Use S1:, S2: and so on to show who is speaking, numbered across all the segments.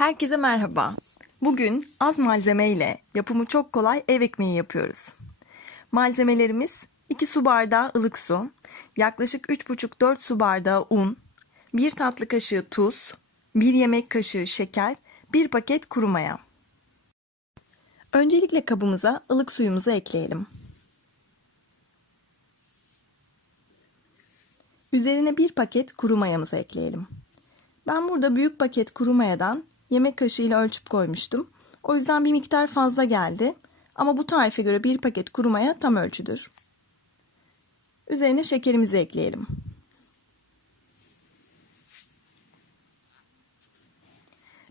S1: Herkese merhaba. Bugün az malzemeyle yapımı çok kolay ev ekmeği yapıyoruz. Malzemelerimiz 2 su bardağı ılık su, yaklaşık 3,5-4 su bardağı un, 1 tatlı kaşığı tuz, 1 yemek kaşığı şeker, 1 paket kuru maya. Öncelikle kabımıza ılık suyumuzu ekleyelim. Üzerine bir paket kuru mayamızı ekleyelim. Ben burada büyük paket kuru mayadan yemek kaşığıyla ölçüp koymuştum. O yüzden bir miktar fazla geldi. Ama bu tarife göre bir paket kuru maya tam ölçüdür. Üzerine şekerimizi ekleyelim.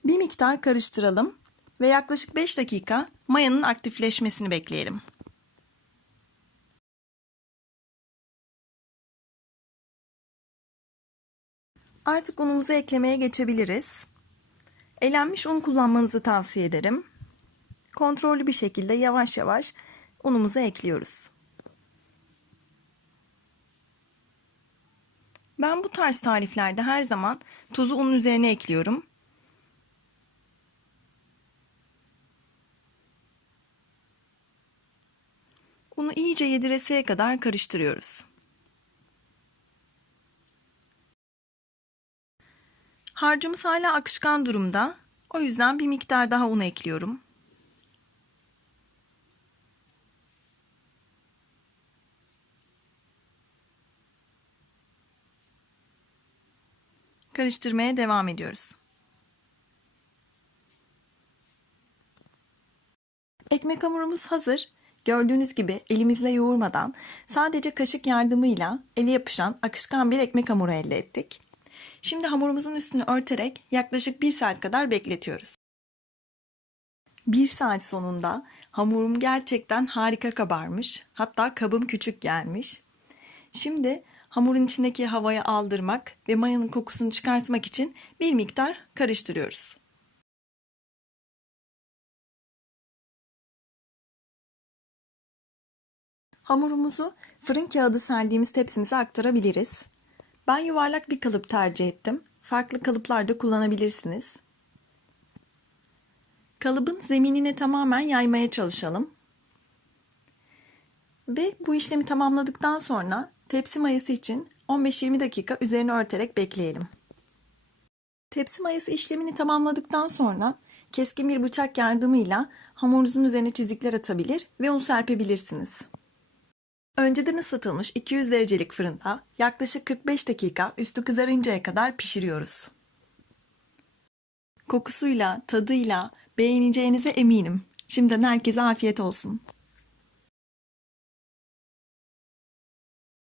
S1: Bir miktar karıştıralım ve yaklaşık 5 dakika mayanın aktifleşmesini bekleyelim. Artık unumuzu eklemeye geçebiliriz. Elenmiş un kullanmanızı tavsiye ederim. Kontrollü bir şekilde yavaş yavaş unumuzu ekliyoruz. Ben bu tarz tariflerde her zaman tuzu unun üzerine ekliyorum. Unu iyice yedireseye kadar karıştırıyoruz. Harcımız hala akışkan durumda. O yüzden bir miktar daha un ekliyorum. Karıştırmaya devam ediyoruz. Ekmek hamurumuz hazır. Gördüğünüz gibi elimizle yoğurmadan sadece kaşık yardımıyla ele yapışan akışkan bir ekmek hamuru elde ettik. Şimdi hamurumuzun üstünü örterek yaklaşık 1 saat kadar bekletiyoruz. 1 saat sonunda hamurum gerçekten harika kabarmış. Hatta kabım küçük gelmiş. Şimdi hamurun içindeki havayı aldırmak ve mayanın kokusunu çıkartmak için bir miktar karıştırıyoruz. Hamurumuzu fırın kağıdı serdiğimiz tepsimize aktarabiliriz. Ben yuvarlak bir kalıp tercih ettim. Farklı kalıplar da kullanabilirsiniz. Kalıbın zeminine tamamen yaymaya çalışalım. Ve bu işlemi tamamladıktan sonra tepsi mayası için 15-20 dakika üzerine örterek bekleyelim. Tepsi mayası işlemini tamamladıktan sonra keskin bir bıçak yardımıyla hamurunuzun üzerine çizikler atabilir ve un serpebilirsiniz. Önceden ısıtılmış 200 derecelik fırında yaklaşık 45 dakika üstü kızarıncaya kadar pişiriyoruz. Kokusuyla, tadıyla beğeneceğinize eminim. Şimdiden herkese afiyet olsun.